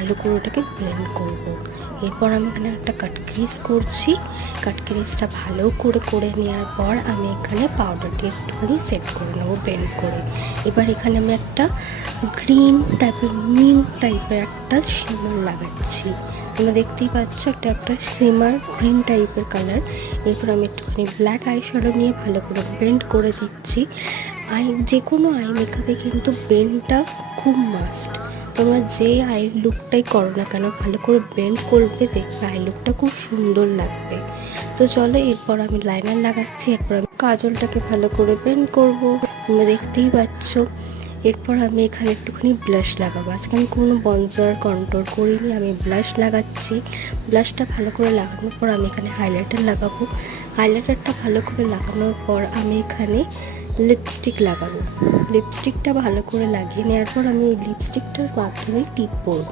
ভালো করে ওটাকে ব্লেন্ড করব। এরপর আমি এখানে একটা কাট ক্রিজ করছি। কাট ক্রিজটা ভালো করে নেওয়ার পর আমি এখানে পাউডারটি একটুখানি সেট করে নেবো ব্লেন্ড করে। এবার এখানে আমি একটা গ্রিন টাইপের মিন্ট টাইপের একটা শিমার লাগাচ্ছি। তোমরা দেখতেই পাচ্ছ একটা শিমার গ্রিন টাইপের কালার। এরপর আমি একটুখানি ব্ল্যাক আই শ্যাডো নিয়ে ভালো করে ব্লেন্ড করে দিচ্ছি। যে কোনো আই মেকআপে কিন্তু ব্লেন্ডটা খুব মাস্ট। তোমরা যে আই লুকটাই করো না কেন ভালো করে ব্লেন্ড করবে, দেখবে আই লুকটা খুব সুন্দর লাগবে। তো চলো, এরপর আমি লাইনার লাগাচ্ছি। এরপর আমি কাজলটাকে ভালো করে ব্লেন্ড করবো, তোমরা দেখতেই পাচ্ছ। এরপর আমি এখানে একটুখানি ব্লাশ লাগাবো। আজকে আমি কোনো বনজার কন্ট্রোল করিনি, আমি ব্লাশ লাগাচ্ছি। ব্লাশটা ভালো করে লাগানোর পর আমি এখানে হাইলাইটার লাগাবো। হাইলাইটারটা ভালো করে লাগানোর পর আমি এখানে লিপস্টিক লাগাবো। লিপস্টিকটা ভালো করে লাগিয়ে নেওয়ার পর আমি এই লিপস্টিকটার মাধ্যমে টিপ পরবো।